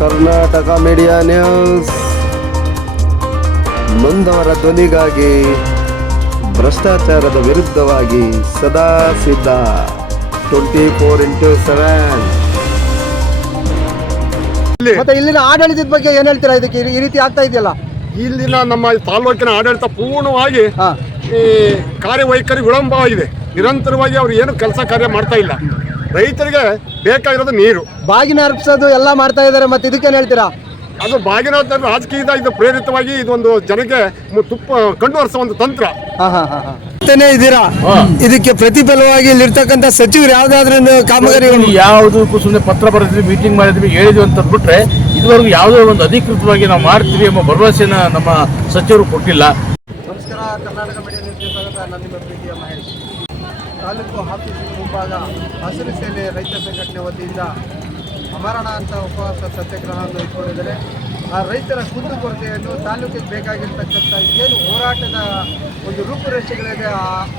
Karnataka media news ನೊಂದವರ ಧ್ವನಿಗಾಗಿ ಭ್ರಷ್ಟಾಚಾರದ ವಿರುದ್ಧವಾಗಿ ಸದಾ ಸಿದ್ಧ 24x7. ಮತ್ತೆ ಇಲ್ಲಿನ ಆಡಳಿತದ ಬಗ್ಗೆ ಏನ್ ಹೇಳ್ತೀರಾ? ಇದಕ್ಕೆ ಈ ರೀತಿ ಆಗ್ತಾ ಇದೆಯಲ್ಲ, ಇಲ್ಲಿನ ನಮ್ಮ ತಾಲೂಕಿನ ಆಡಳಿತ ಪೂರ್ಣವಾಗಿ ಈ ಕಾರ್ಯವೈಖರಿ ವಿಳಂಬವಾಗಿದೆ. ನಿರಂತರವಾಗಿ ಅವ್ರು ಏನು ಕೆಲಸ ಕಾರ್ಯ ಮಾಡ್ತಾ ಇಲ್ಲ. ರೈತರಿಗೆ ಬೇಕಾಗಿರೋದು ನೀರು, ಬಾಗಿನ ಅರ್ಪಿಸೋದು ಎಲ್ಲ ಮಾಡ್ತಾ ಇದ್ದಾರೆ. ಮತ್ತೆ ಇದಕ್ಕೇನ್ ಹೇಳ್ತೀರಾ? ಅದು ಬಾಗಿನ ರಾಜಕೀಯದ ಇದು ಪ್ರೇರಿತವಾಗಿ ಇದೊಂದು ಜನಕ್ಕೆ ತುಪ್ಪ ಕಂಡು ಹರಿಸೋ ಒಂದು ತಂತ್ರ. ಇದ್ದೀರಾ, ಇದಕ್ಕೆ ಪ್ರತಿಫಲವಾಗಿ ಇಲ್ಲಿರ್ತಕ್ಕಂಥ ಸಚಿವರು ಯಾವ್ದಾದ್ರು ಕಾಮಗಾರಿ ಯಾವುದಕ್ಕೂ ಸುಮ್ಮನೆ ಪತ್ರ ಬರೆದ್ವಿ, ಮೀಟಿಂಗ್ ಮಾಡಿದ್ವಿ, ಹೇಳಿದ್ವಿ ಅಂತ ಬಿಟ್ರೆ ಇದುವರೆಗೂ ಯಾವುದೋ ಒಂದು ಅಧಿಕೃತವಾಗಿ ನಾವು ಮಾಡ್ತೀವಿ ಎಂಬ ಭರವಸೆನ ನಮ್ಮ ಸಚಿವರು ಕೊಟ್ಟಿಲ್ಲ. ನಮಸ್ಕಾರ, ಕರ್ನಾಟಕ ಮೀಡಿಯಾ ನ್ಯೂಸ್ಗೆ ಸ್ವಾಗತ. ನಾನು ನಿಮ್ಮ ಪ್ರೀತಿಯ ಮಹೇಶ್. ತಾಲೂಕು ಆಫೀಸ್ ಮುಂಭಾಗ ಹಸಿರು ಸೇನೆ ರೈತ ಸಂಘಟನೆ ವತಿಯಿಂದ ಅಮರಣ ಅಂತ ಉಪವಾಸ ಸತ್ಯಾಗ್ರಹವನ್ನು ಇಟ್ಕೊಂಡಿದ್ದಾರೆ. ಆ ರೈತರ ಕುಂದುಕೊರತೆಯನ್ನು ತಾಲೂಕಿಗೆ ಬೇಕಾಗಿರ್ತಕ್ಕಂಥ ಏನು ಹೋರಾಟದ ಒಂದು ರೂಪುರೇಷೆಗಳಿದೆ,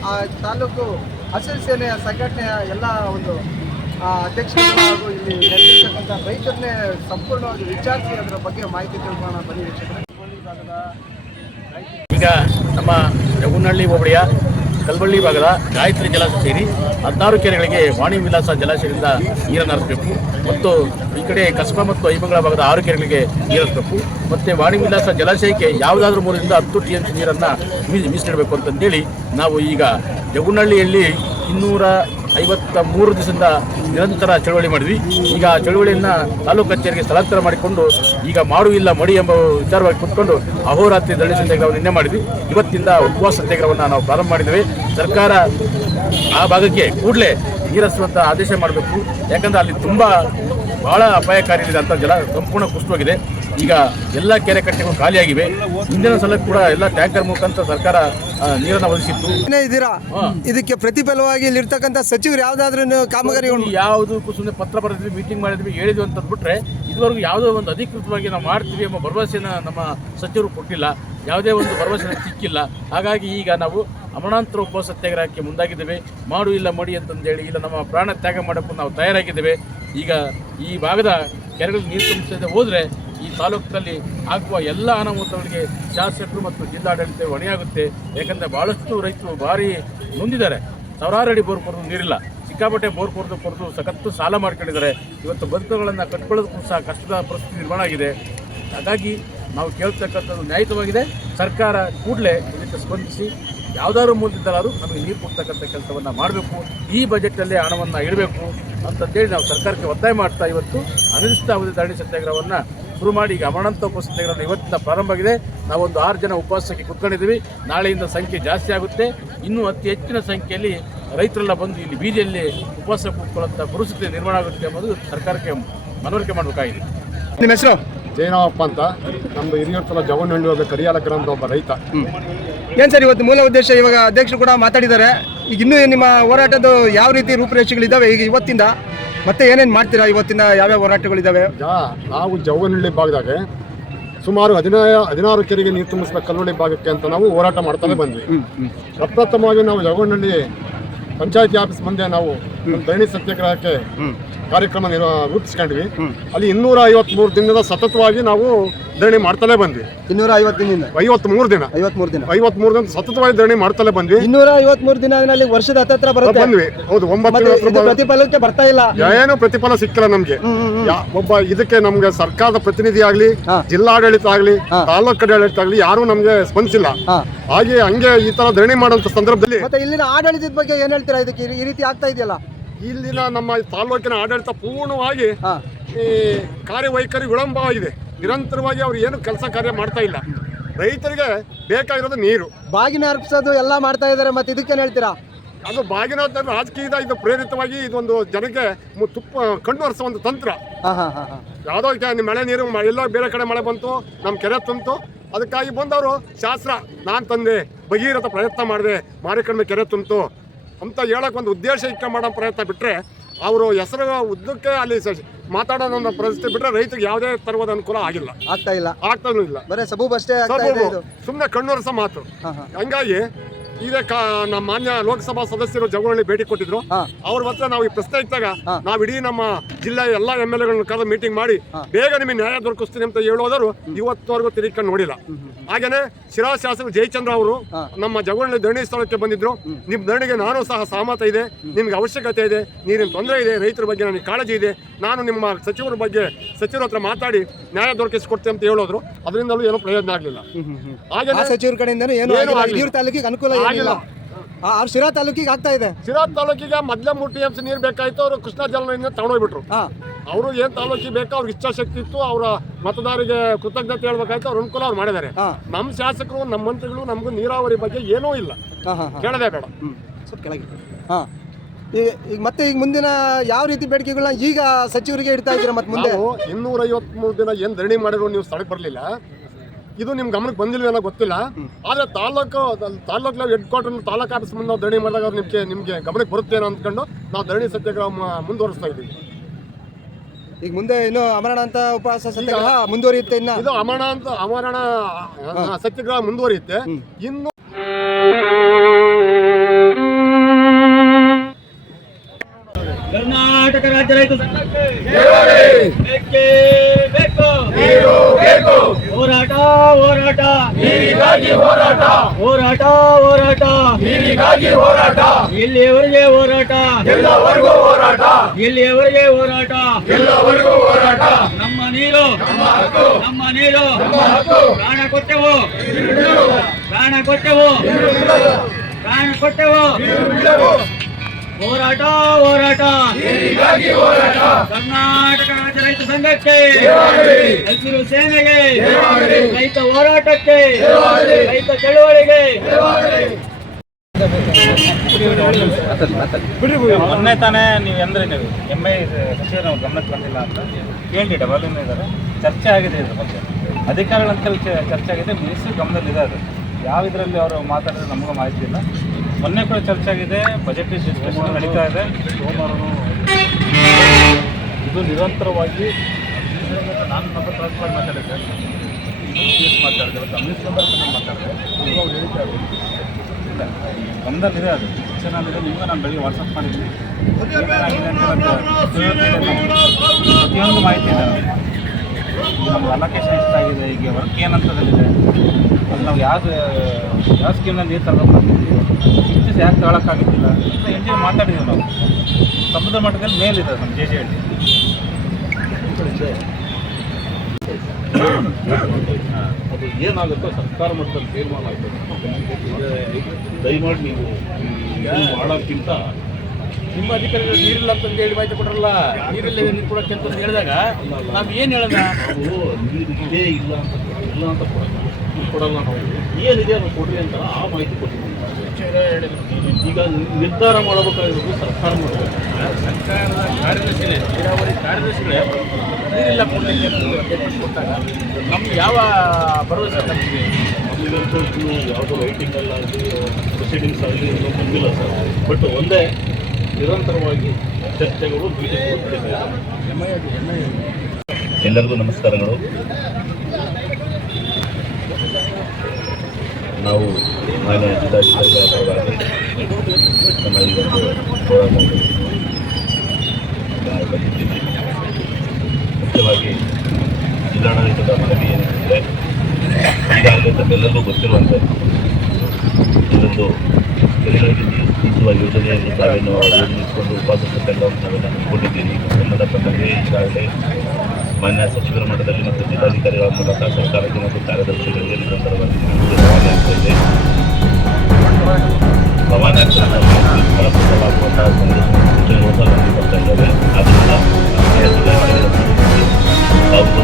ಆ ತಾಲೂಕು ಹಸಿರು ಸೇನೆಯ ಸಂಘಟನೆಯ ಎಲ್ಲ ಒಂದು ಅಧ್ಯಕ್ಷರು ಹಾಗೂ ಇಲ್ಲಿ ನಡೆದಿರ್ತಕ್ಕಂಥ ರೈತರನ್ನೇ ಸಂಪೂರ್ಣವಾಗಿ ವಿಚಾರಿಸಿ ಅದರ ಬಗ್ಗೆ ಮಾಹಿತಿ ತಿಳ್ಕೊಳ್ಳೋಣ ಬನ್ನಿ ವೀಕ್ಷಕರೇ. ಈಗ ನಮ್ಮ ಯಗುನಹಳ್ಳಿ ಹೋಬಳಿಯ ಕಲ್ಬಳ್ಳಿ ಭಾಗದ ಗಾಯತ್ರಿ ಜಲಾಶಯ ಸೇರಿ 16 ಕೆರೆಗಳಿಗೆ ವಾಣಿ ವಿಲಾಸ ಜಲಾಶಯದಿಂದ ನೀರನ್ನು ಹರಿಸಬೇಕು ಮತ್ತು ಈ ಕಡೆ ಕಸ್ಬಾ ಮತ್ತು ಐಮಂಗಳ ಭಾಗದ 6 ಕೆರೆಗಳಿಗೆ ನೀರು ಹರಿಸಬೇಕು. ಮತ್ತು ವಾಣಿ ವಿಲಾಸ ಜಲಾಶಯಕ್ಕೆ ಯಾವುದಾದ್ರೂ 3ರಿಂದ 10 TMC ನೀರನ್ನು ಮೀಸಲಿಡಬೇಕು ಅಂತಂದೇಳಿ ನಾವು ಈಗ ಯಗುನಹಳ್ಳಿಯಲ್ಲಿ 253 ದಿವಸದಿಂದ ನಿರಂತರ ಚಳವಳಿ ಮಾಡಿದ್ವಿ. ಈಗ ಆ ಚಳವಳಿಯನ್ನು ತಾಲೂಕು ಕಚೇರಿಗೆ ಸ್ಥಳಾಂತರ ಮಾಡಿಕೊಂಡು ಈಗ ಮಾಡು ಇಲ್ಲ ಮಡಿ ಎಂಬ ವಿಚಾರವಾಗಿ ಕುತ್ಕೊಂಡು ಅಹೋರಾತ್ರಿ ಧರಣಿ ಸತ್ಯಾಗ್ರಹವನ್ನು ನಿನ್ನೆ ಮಾಡಿದ್ವಿ. ಇವತ್ತಿಂದ ಉಪವಾಸ ಸತ್ಯಾಗ್ರಹವನ್ನು ನಾವು ಪ್ರಾರಂಭ ಮಾಡಿದ್ದೇವೆ. ಸರ್ಕಾರ ಆ ಭಾಗಕ್ಕೆ ಕೂಡಲೇ ನೀರಿಸುವಂಥ ಆದೇಶ ಮಾಡಬೇಕು. ಯಾಕಂದರೆ ಅಲ್ಲಿ ತುಂಬ ಬಹಳ ಅಪಾಯಕಾರಿ ಇದೆ ಅಂತ ಜಲ ಸಂಪೂರ್ಣ ಕುಸಿದೋಗಿದೆ. ಈಗ ಎಲ್ಲ ಕೆರೆ ಕಟ್ಟೆಗಳು ಖಾಲಿಯಾಗಿವೆ. ಹಿಂದಿನ ಸಲ ಕೂಡ ಎಲ್ಲ ಟ್ಯಾಂಕರ್ ಮುಖಾಂತರ ಸರ್ಕಾರ ನೀರನ್ನು ಒದಗಿಸಿತ್ತು. ಇದ್ದೀರಾ, ಇದಕ್ಕೆ ಪ್ರತಿಫಲವಾಗಿ ಇಲ್ಲಿರ್ತಕ್ಕಂಥ ಸಚಿವರು ಯಾವ್ದಾದ್ರು ಕಾಮಗಾರಿ ಯಾವುದಕ್ಕೂ ಸುಮ್ಮನೆ ಪತ್ರ ಬರೆದ್ವಿ, ಮೀಟಿಂಗ್ ಮಾಡಿದ್ವಿ, ಹೇಳಿದ್ವಿ ಅಂತ ಬಿಟ್ರೆ ಇದುವರೆಗೂ ಯಾವುದೋ ಒಂದು ಅಧಿಕೃತವಾಗಿ ನಾವು ಮಾಡ್ತೀವಿ ಎಂಬ ಭರವಸೆನ ನಮ್ಮ ಸಚಿವರು ಕೊಟ್ಟಿಲ್ಲ. ಯಾವುದೇ ಒಂದು ಭರವಸೆ ಸಿಕ್ಕಿಲ್ಲ. ಹಾಗಾಗಿ ಈಗ ನಾವು ಅಮರಣಾಂತರ ಉಪವಾಸ ಸತ್ಯಾಗ್ರಹಕ್ಕೆ ಮುಂದಾಗಿದ್ದೇವೆ. ಮಾಡು ಇಲ್ಲ ಮಡಿ ಅಂತಂದೇಳಿ ಇಲ್ಲ ನಮ್ಮ ಪ್ರಾಣ ತ್ಯಾಗ ಮಾಡೋಕ್ಕೂ ನಾವು ತಯಾರಾಗಿದ್ದೇವೆ. ಈಗ ಈ ಭಾಗದ ಕೆರೆಗಳು ನೀರು ತುಂಬಿಸದೆ ಹೋದರೆ ಈ ತಾಲೂಕಿನಲ್ಲಿ ಆಗುವ ಎಲ್ಲ ಅನಾಹುತಗಳಿಗೆ ಶಾಸಕರು ಮತ್ತು ಜಿಲ್ಲಾಡಳಿತ ಹೊಣೆಯಾಗುತ್ತೆ. ಯಾಕಂದರೆ ಭಾಳಷ್ಟು ರೈತರು ಭಾರಿ ನೊಂದಿದ್ದಾರೆ. ಸಾವಿರಾರು ಅಡಿ ಬೋರ್ ಕೊಡೋದು ನೀರಿಲ್ಲ, ಸಿಕ್ಕಾಪಟ್ಟೆ ಬೋರ್ ಕೊಡೋದು ಸಖತ್ತು ಸಾಲ ಮಾಡ್ಕೊಂಡಿದ್ದಾರೆ. ಇವತ್ತು ಬದುಕುಗಳನ್ನು ಕಟ್ಕೊಳ್ಳೋದಕ್ಕೂ ಸಹ ಕಷ್ಟದ ಪರಿಸ್ಥಿತಿ ನಿರ್ಮಾಣ ಆಗಿದೆ. ಹಾಗಾಗಿ ನಾವು ಕೇಳ್ತಕ್ಕಂಥದ್ದು ನ್ಯಾಯಯುತವಾಗಿದೆ. ಸರ್ಕಾರ ಕೂಡಲೇ ಇದಕ್ಕೆ ಸ್ಪಂದಿಸಿ ಯಾವುದಾದ್ರು ಮೂಲದಿಂದಲಾದರೂ ನಮಗೆ ನೀರು ಕೊಡ್ತಕ್ಕಂಥ ಕೆಲಸವನ್ನು ಮಾಡಬೇಕು. ಈ ಬಜೆಟಲ್ಲೇ ಹಣವನ್ನು ಇಡಬೇಕು ಅಂತಂದೇಳಿ ನಾವು ಸರ್ಕಾರಕ್ಕೆ ಒತ್ತಾಯ ಮಾಡ್ತಾ ಇವತ್ತು ಅನಿರ್ದಿಷ್ಟಾವಧಿ ಧರಣಿ ಸತ್ಯಾಗ್ರಹವನ್ನು ಶುರು ಮಾಡಿ ಈಗ ಅಮರಣಾಂತರ ಉಪವಾಸ ಸತ್ಯಾಗ್ರಹ ಇವತ್ತಿನ ಪ್ರಾರಂಭ ಆಗಿದೆ. ನಾವೊಂದು 6 ಜನ ಉಪವಾಸಕ್ಕೆ ಕುತ್ಕೊಂಡಿದ್ದೀವಿ. ನಾಳೆಯಿಂದ ಸಂಖ್ಯೆ ಜಾಸ್ತಿ ಆಗುತ್ತೆ. ಇನ್ನೂ ಅತಿ ಹೆಚ್ಚಿನ ಸಂಖ್ಯೆಯಲ್ಲಿ ರೈತರೆಲ್ಲ ಬಂದು ಇಲ್ಲಿ ಬೀದಿಯಲ್ಲಿ ಉಪವಾಸ ಕೂತ್ಕೊಳ್ಳುವಂಥ ಪರಿಸ್ಥಿತಿ ನಿರ್ಮಾಣ ಆಗುತ್ತೆ ಎಂಬುದು ಸರ್ಕಾರಕ್ಕೆ ಮನವರಿಕೆ ಮಾಡಬೇಕಾಗಿದೆ. ನಿಮ್ಮ ಹೆಸರು? ಜಯನವಪ್ಪ ಅಂತ. ನಮ್ಮದು ಹಿರಿಯೂರು ಜವನಹಳ್ಳಿ ಹೋದ ಕರಿಯಾಲಕರ ಅಂತ ಒಬ್ಬ ರೈತ. ಏನು ಸರ್, ಇವತ್ತು ಮೂಲ ಉದ್ದೇಶ ಇವಾಗ ಅಧ್ಯಕ್ಷರು ಕೂಡ ಮಾತಾಡಿದ್ದಾರೆ. ಈಗ ಇನ್ನೂ ನಿಮ್ಮ ಹೋರಾಟದ ಯಾವ ರೀತಿ ರೂಪುರೇಷೆಗಳಿದ್ದಾವೆ ಈಗ ಇವತ್ತಿಂದ? ಮತ್ತೆ ಏನೇನು ಮಾಡ್ತೀರಾ ಇವತ್ತಿಂದ? ಯಾವ್ಯಾವ ಹೋರಾಟಗಳಿದ್ದಾವೆ? ನಾವು ಜವನಹಳ್ಳಿ ಭಾಗದಾಗ ಸುಮಾರು 16 ಕೆರೆಗೆ ನೀರು ತುಂಬಿಸ್ಬೇಕು ಕಲ್ವಳ್ಳಿ ಭಾಗಕ್ಕೆ ಅಂತ ನಾವು ಹೋರಾಟ ಮಾಡ್ತಾನೆ ಬಂದ್ವಿ. ಪ್ರಪ್ರಥಮವಾಗಿ ನಾವು ಜವನಹಳ್ಳಿ ಪಂಚಾಯತಿ ಆಫೀಸ್ ಮುಂದೆ ನಾವು ಧರಣಿ ಸತ್ಯಾಗ್ರಹಕ್ಕೆ ಕಾರ್ಯಕ್ರಮ ರೂಪಿಸ್ಕೊಂಡ್ವಿ. ಅಲ್ಲಿ 253 ದಿನದ ಸತತವಾಗಿ ನಾವು ಧರಣಿ ಮಾಡ್ತಲೇ ಬಂದ್ವಿ. 53 ದಿನ ಸತತವಾಗಿ ಧರಣಿ ಮಾಡ್ತಲೇ ಬಂದ್ವಿ. 253 ದಿನದಲ್ಲಿ ವರ್ಷದ ಹತ್ರ ಬಂದ್ವಿ. ಹೌದು, 9 ಪ್ರತಿಫಲಕ್ಕೆ ಬರ್ತಾ ಇಲ್ಲ. ಏನು ಪ್ರತಿಫಲ ಸಿಕ್ಕಿಲ್ಲ ನಮ್ಗೆ. ಒಬ್ಬ ಇದಕ್ಕೆ ನಮ್ಗೆ ಸರ್ಕಾರದ ಪ್ರತಿನಿಧಿ ಆಗ್ಲಿ, ಜಿಲ್ಲಾಡಳಿತ ಆಗ್ಲಿ, ತಾಲೂಕು ಆಡಳಿತ ಆಗ್ಲಿ ಯಾರು ನಮ್ಗೆ ಸ್ಪಂದಿಸಿಲ್ಲ. ಹಾಗೆ ಹಂಗೆ ಈ ತರ ಧರಣಿ ಮಾಡುವಂತ ಸಂದರ್ಭದಲ್ಲಿ ಮತ್ತೆ ಇಲ್ಲಿನ ಆಡಳಿತದ ಬಗ್ಗೆ ಏನ್ ಹೇಳ್ತೀರಾ? ಇದಕ್ಕೆ ಈ ರೀತಿ ಆಗ್ತಾ ಇದೆಯಲ್ಲ, ಇಲ್ಲಿನ ನಮ್ಮ ತಾಲೂಕಿನ ಆಡಳಿತ ಪೂರ್ಣವಾಗಿ ಈ ಕಾರ್ಯವೈಖರಿ ವಿಳಂಬವಾಗಿದೆ. ನಿರಂತರವಾಗಿ ಅವ್ರು ಏನು ಕೆಲಸ ಕಾರ್ಯ ಮಾಡ್ತಾ ಇಲ್ಲ. ರೈತರಿಗೆ ಬೇಕಾಗಿರೋದು ನೀರು, ಬಾಗಿನ ಅರ್ಪಿಸೋದು ಎಲ್ಲ ಮಾಡ್ತಾ ಇದ್ದಾರೆ. ಮತ್ತೆ ಇದಕ್ಕೇನು ಹೇಳ್ತೀರಾ? ಅದು ಬಾಗಿನ ರಾಜಕೀಯದ ಇದು ಪ್ರೇರಿತವಾಗಿ ಇದೊಂದು ಜನಕ್ಕೆ ತುಪ್ಪ ಕಂಡು ಹರಿಸೋ ಒಂದು ತಂತ್ರ. ಯಾವುದೋ ಮಳೆ ನೀರು ಎಲ್ಲ ಬೇರೆ ಕಡೆ ಮಳೆ ಬಂತು, ನಮ್ಮ ಕೆರೆ ತುಂಬಿತು, ಅದಕ್ಕಾಗಿ ಬಂದವರು ಶಾಸ್ತ್ರ ನಾನು ತಂದೆ, ಭಗೀರಥ ಪ್ರಯತ್ನ ಮಾಡಿದೆ, ಮಾರಿಕಡಿಮೆ ಕೆರೆ ತುಂಬಿತು ಅಂತ ಹೇಳಕ್ ಒಂದು ಉದ್ದೇಶ ಇಟ್ಟ ಮಾಡೋ ಪ್ರಯತ್ನ ಬಿಟ್ಟರೆ ಅವರು ಹೆಸರು ಉದ್ದಕ್ಕೆ ಅಲ್ಲಿ ಮಾತಾಡೋ ಒಂದು ಪರಿಸ್ಥಿತಿ ಬಿಟ್ಟರೆ ರೈತರಿಗೆ ಯಾವುದೇ ತರವಾದ ಅನುಕೂಲ ಆಗ್ತಾನೂ ಇಲ್ಲ. ಬರೀ ಸಬೂಬ್ ಅಷ್ಟೇ, ಸುಮ್ಮನೆ ಕಣ್ಣುರಸ ಮಾತು. ಹಂಗಾಗಿ ಇದೇ ನಮ್ಮ ಮಾನ್ಯ ಲೋಕಸಭಾ ಸದಸ್ಯರು ಜಗಳಹಳ್ಳಿ ಭೇಟಿ ಕೊಟ್ಟಿದ್ರು. ಅವ್ರ ಹತ್ರ ನಾವು ಈ ಪ್ರಶ್ನೆ ಇದ್ದಾಗ ನಾವು ಇಡೀ ನಮ್ಮ ಜಿಲ್ಲೆಯ ಎಲ್ಲಾ MLA ಕರೆದು ಮೀಟಿಂಗ್ ಮಾಡಿ ಬೇಗ ನಿಮಗೆ ನ್ಯಾಯ ದೊರಕಿಸ್ತೀನಿ ಅಂತ ಹೇಳೋದರು ಇವತ್ತವರೆಗೂ ತಿರುಗಿಕೊಂಡು ನೋಡಿಲ್ಲ. ಹಾಗೇನೆ ಶಿರಾ ಶಾಸಕರು ಜಯಚಂದ್ರ ಅವರು ನಮ್ಮ ಜಗಳಹಳ್ಳಿ ಧರಣಿ ಸ್ಥಳಕ್ಕೆ ಬಂದಿದ್ರು. ನಿಮ್ ಧರಣಿಗೆ ನಾನು ಸಹ ಸಹಮತ ಇದೆ, ನಿಮ್ಗೆ ಅವಶ್ಯಕತೆ ಇದೆ, ನೀರಿನ ತೊಂದರೆ ಇದೆ, ರೈತರ ಬಗ್ಗೆ ನನಗೆ ಕಾಳಜಿ ಇದೆ, ನಾನು ನಿಮ್ಮ ಸಚಿವರ ಹತ್ರ ಮಾತಾಡಿ ನ್ಯಾಯ ದೊರಕಿಸಿಕೊಡ್ತೇನೆ ಅಂತ ಹೇಳೋದ್ರು. ಅದರಿಂದಲೂ ಏನೂ ಪ್ರಯೋಜನ ಆಗಲಿಲ್ಲ. ಹಾಗೆ ಸಚಿವರ ಕಡೆಯಿಂದ ತಾಲೂಕಿಗೆ ಅನುಕೂಲ ಆಗಿಲ್ಲ. ಶಿರಾ ತಾಲೂಕಿಗೆ ಆಗ್ತಾ ಇದೆ. ಶಿರಾ ತಾಲೂಕಿಗೆ ಮೊದಲೇ 3 TMC ನೀರು ಬೇಕಾಯ್ತು, ಅವರು ಕೃಷ್ಣಾ ಜಲದಿಂದ ತಗೊಂಡೋಗ್ಬಿಟ್ರು. ಅವರು ಏನ್ ತಾಲೂಕಿಗೆ ಬೇಕೋ ಅವ್ರಿಗೆ ಇಚ್ಛಾಶಕ್ತಿ ಇತ್ತು, ಅವರ ಮತದಾರರಿಗೆ ಕೃತಜ್ಞತೆ ಹೇಳ್ಬೇಕಾಯ್ತು, ಅವ್ರ ಅನುಕೂಲ ಅವ್ರು ಮಾಡಿದ್ದಾರೆ. ನಮ್ಮ ಶಾಸಕರು, ನಮ್ಮ ಮಂತ್ರಿಗಳು ನಮಗೂ ನೀರಾವರಿ ಬಗ್ಗೆ ಏನೂ ಇಲ್ಲ, ಕೇಳದೆ ಬೇಡ. ಈಗ ಮತ್ತೆ ಈಗ ಮುಂದಿನ ಯಾವ ರೀತಿ ಬೇಡಿಕೆಗಳನ್ನ ಈಗ ಸಚಿವರಿಗೆ ಇಡ್ತಾ ಇದ್ದೀರಾ? ಮತ್ತೆ ಮುಂದೆ 253 ದಿನ ಏನ್ ಧರಣಿ ಮಾಡಿದ್ರು ನೀವು ಸ್ಥಳಕ್ಕೆ ಬರಲಿಲ್ಲ, ಇದು ನಿಮ್ ಗಮನಕ್ಕೆ ಬಂದಿಲ್ವೇನೋ ಗೊತ್ತಿಲ್ಲ. ಆದ್ರೆ taluk head quarter taluk office ಮುಂದೆ ನಾವು ಧರಣಿ ಮಾಡಿದಾಗ ನಿಮ್ಗೆ ಗಮನಕ್ಕೆ ಬರುತ್ತೇನೋ ಅಂದ್ಕೊಂಡು ನಾವು ಧರಣಿ ಸತ್ಯಾಗ್ರಹ ಮುಂದುವರಿಸ್ತಾ ಇದ್ದೀವಿ. ಈಗ ಮುಂದೆ ಇನ್ನು ಅಮರಣ ಅಂತ ಉಪವಾಸ ಸತ್ಯಾಗ್ರಹ ಮುಂದುವರಿಯುತ್ತೆ. ಇದು ಅಮರಣ ಸತ್ಯಾಗ್ರಹ ಮುಂದುವರಿಯುತ್ತೆ. ಇನ್ನು ಕರ್ನಾಟಕ ರಾಜ್ಯ ರೈತ ಸಂಘಕ್ಕೆ ಹೋರಾಟ ಹೋರಾಟ ಹೋರಾಟ ಹೋರಾಟ ಹೋರಾಟ ಇಲ್ಲಿಯವರೆಗೆ ಹೋರಾಟ ಇಲ್ಲಿಯವರೆಗೆ ಹೋರಾಟ ನಮ್ಮ ನೀರು ಪ್ರಾಣ ಕೊಟ್ಟೆವು ಹೋರಾಟ ಕರ್ನಾಟಕ ರಾಜ್ಯ ರೈತ ಸಂಘಕ್ಕೆ, ಹಸಿರು ಸೇನೆಗೆ, ರೈತ ಹೋರಾಟಕ್ಕೆ, ರೈತ ಚಳವಳಿಗೆ. ಮೊನ್ನೆ ತಾನೇ ನೀವು ಅಂದ್ರೆ MI ಸಚಿವರು ನಾವು ಗಮನಕ್ಕೆ ಬಂದಿಲ್ಲ ಅಂತ ಕೇಳಿ ಡಬಲ್ ಇದ್ದಾರೆ. ಚರ್ಚೆ ಆಗಿದೆ ಇದ್ರ ಬಗ್ಗೆ, ಅಧಿಕಾರಿಗಳಂತ ಚರ್ಚೆ ಆಗಿದೆ, ಮಿನಿಸ್ಟ್ರಿ ಗಮನದಲ್ಲಿದೆ. ಅದು ಯಾವ ಇದರಲ್ಲಿ ಅವರು ಮಾತಾಡಿದ್ರೆ ನಮಗೂ ಮಾಹಿತಿ ಇಲ್ಲ. ಮೊನ್ನೆ ಕೂಡ ಚರ್ಚೆ ಆಗಿದೆ, ಬಜೆಟ್ ಡಿಸ್ಕಷನ್ ನಡೀತಾ ಇದೆ. ಇದು ನಿರಂತರವಾಗಿ ನಾನು ನಮ್ಮ ಟ್ರಾನ್ಸ್ಫರ್ ಮಾತಾಡಿದ್ದೆ, ಮಾತಾಡಿದೆ ಗಮನದಲ್ಲಿದೆ. ಅದು ಪಿಕ್ಚರ್ನಲ್ಲಿದೆ, ನಿಮಗೂ ನಾನು ಬೆಳಿಗ್ಗೆ ವಾಟ್ಸಪ್ ಮಾಡಿದ್ದೀನಿ. ಏನಾಗಿದೆ ಅಂತ ಪ್ರತಿಯೊಂದು ಮಾಹಿತಿ ಇದೆ. ನಮ್ಗೆ ಅಲೋಕೇಶನ್ ಎಷ್ಟಾಗಿದೆ, ಈಗ ವರ್ಕ್ ಏನಂತದಲ್ಲಿದೆ, ಅದು ನಾವು ಯಾವ ಸ್ಕೀಮ್ನಲ್ಲಿ ನೀರು ತರಬೇಕು, ಇಷ್ಟು ಯಾಕೆ ತಗೊಳಕ್ಕಾಗುತ್ತಿಲ್ಲ ಅಂತ ಎಂಜಿನ್ ಮಾತಾಡಿದ್ದೀವಿ ನಾವು. ಸಮುದ್ರ ಮಟ್ಟದಲ್ಲಿ ಮೇಲಿದೆ ನಮ್ಮ JJL. ಅದು ಏನಾಗುತ್ತೋ ಸರ್ಕಾರ ಮಟ್ಟದಲ್ಲಿ ತೀರ್ಮಾನ ಆಯಿತು. ದಯಮಾಡಿ ನೀವು ಮಾಡೋಕ್ಕಿಂತ ನಿಮ್ಮ ಅಧಿಕಾರಿಗಳು ನೀರಿಲ್ಲ ಅಂತ ಹೇಳಿ ಮಾಹಿತಿ ಕೊಟ್ಟರಲ್ಲ, ನೀರಿಲ್ಲ ನೀರು ಕೊಡೋಕ್ಕೆ ಅಂತ ಹೇಳಿದಾಗ ನಾವು ಏನು ಹೇಳೋಣ? ನಾವು ನೀರು ಇದೇ ಇಲ್ಲ ಅಂತ ಕೊಡಲ್ಲ, ನಾವು ಏನಿದೆ ಅದು ಕೊಡ್ರಿ ಅಂತ ಆ ಮಾಹಿತಿ ಕೊಡ್ತೀವಿ. ಈಗ ನಿರ್ಧಾರ ಮಾಡಬೇಕಾಗಿರೋದು ಸರ್ಕಾರ ಮಾಡಬೇಕು. ಸರ್ಕಾರದ ಕಾರ್ಯದರ್ಶಿಗಳೇ, ನೀರಾವರಿ ಕಾರ್ಯದರ್ಶಿಗಳೇ ನೀರಿಲ್ಲ ಕೊಡಲಿಕ್ಕೆ ಕೊಟ್ಟಾಗ ನಮ್ಗೆ ಯಾವ ಭರವಸೆ ನಮಗೆ? ನಮಗಂತೂ ಇನ್ನೂ ಯಾವುದೋ ರೈಟಿಂಗಲ್ಲಾಗಲಿ ಪ್ರೊಸೀಡಿಂಗ್ಸ್ ಆಗಲಿ ಇನ್ನೂ ಬಂದಿಲ್ಲ ಸರ್. ಬಟ್ ಒಂದೇ ನಿರಂತರವಾಗಿ ಚರ್ಚೆಗಳು ಮೀಟಿಂಗ್ಗಳು ಎಲ್ಲರಿಗೂ ನಮಸ್ಕಾರಗಳು. ನಾವು ಮಾನ್ಯ ಜಿಲ್ಲಾಧಿಕಾರಿಗಳ ಪರವಾಗಿ ನಮ್ಮ ಈ ಒಂದು ಬಂದಿದ್ದೀವಿ. ಮುಖ್ಯವಾಗಿ ಜಿಲ್ಲಾಡಳಿತದ ಮನವಿ ಏನೆಂದರೆ, ಈಗಾಗಲೇ ತಮ್ಮೆಲ್ಲರಿಗೂ ಗೊತ್ತಿರುವಂತೆ ಇದೊಂದು ಕೆರೆಗಳಿಗೆ ನೀರು ಹರಿಸುವ ಯೋಜನೆಯನ್ನು ತಾವೇನು ಯೋಜಿಸಿಕೊಂಡು ಉಪವಾಸ ಸತ್ಯಾಗ್ರಹವನ್ನು ನಾವೆಲ್ಲ ಹಮ್ಮಿಕೊಂಡಿದ್ದೀರಿ. ಕನ್ನಡ ಪ್ರಕಾರವೇ ಈಗಾಗಲೇ ಮಾನ್ಯ ಸಚಿವರ ಮಟ್ಟದಲ್ಲಿ ಮತ್ತು ಜಿಲ್ಲಾಧಿಕಾರಿಗಳ ಮೂಲಕ ಸರ್ಕಾರಕ್ಕೆ ಮತ್ತು ಕಾರ್ಯದರ್ಶಿಗಳಿಗೆ ನಿರಂತರವಾಗಿ ರವಾನೆ ಆಗ್ತಾ ಇದೆ. ರವಾನೆ ಫಲಪ್ರದವಾಗುವಂತಹ ಸಂದೇಶಗಳು ಸಹ ನಮಗೆ ಬರ್ತಾ ಇದ್ದಾವೆ. ಆದ್ದರಿಂದ ಅವರು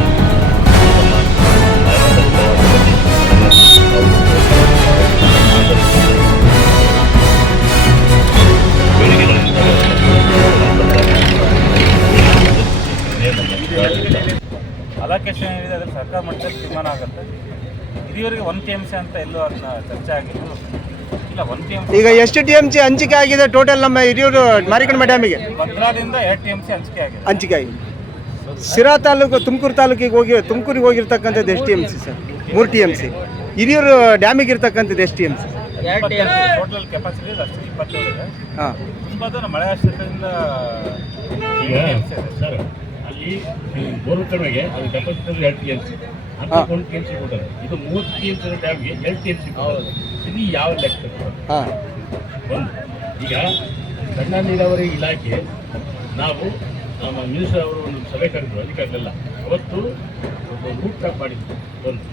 ಅಲೋಕೇಶನ್ ಏನಿದೆ ಅದರಲ್ಲಿ ಸರ್ಕಾರ ಮಟ್ಟದಲ್ಲಿ ತೀರ್ಮಾನ ಆಗುತ್ತೆ. ಇದುವರೆಗೆ 1 TMC ಅಂತ ಎಲ್ಲೂ ಅದನ್ನ ಚರ್ಚೆ ಆಗಿದ್ದು ಇಲ್ಲ. 1 TMC ಈಗ ಎಷ್ಟು TMC ಹಂಚಿಕೆ ಆಗಿದೆ ಟೋಟಲ್ ನಮ್ಮ ಹಿರಿಯೂರು ಮಾರಿಕಣಿಮೆ ಡ್ಯಾಮಿಗೆ? ಭದ್ರಾದಿಂದ 2 TMC ಹಂಚಿಕೆ ಆಗಿದೆ. ಶಿರಾ ತಾಲೂಕು ತುಮಕೂರು ತಾಲೂಕಿಗೆ ತುಮಕೂರಿಗೆ ಹೋಗಿರ್ತಕ್ಕಂಥದ್ದು ಎಷ್ಟು TMC ಸರ್? 3 TMC. ಹಿರಿಯೂರು ಡ್ಯಾಮಿಗೆ ಇರ್ತಕ್ಕಂಥದ್ದು ಎಷ್ಟು TMC? ಟೋಟಲ್ ಕೆಪಾಸಿಟಿ ಅಷ್ಟು 27 ಇದೆ. ಹಾಂ ತುಂಬ ದೂರ ಮಳೆ ಆಶ್ರಿತದಿಂದ ಈಗ ಸರ್ ಅಲ್ಲಿ ಬೋರ್ ಕಡಿಮೆಗೆ ಅದು ಕೆಪಾಸಿಟಿ 2 TMC 11 TMC ಕೊಟ್ಟರೆ ಇದು 30 TMC ಡ್ಯಾಮ್ಗೆ 2 TMC ಇದು ಯಾವ ಲೆಕ್ಕ? ಹಾಂ ಒಂದು ಈಗ ಸಣ್ಣ ನೀರಾವರಿ ಇಲಾಖೆ ನಾವು ನಮ್ಮ ಮಿನಿಸ್ಟರ್ ಅವರು ಒಂದು ಸಭೆ ಕರೆದ್ರು, ಅಧಿಕಾರಿಗಳೆಲ್ಲ ಅವತ್ತು ರೂಟ್ ಮ್ಯಾಪ್ ಮಾಡಿದ್ರು. ಒಂದು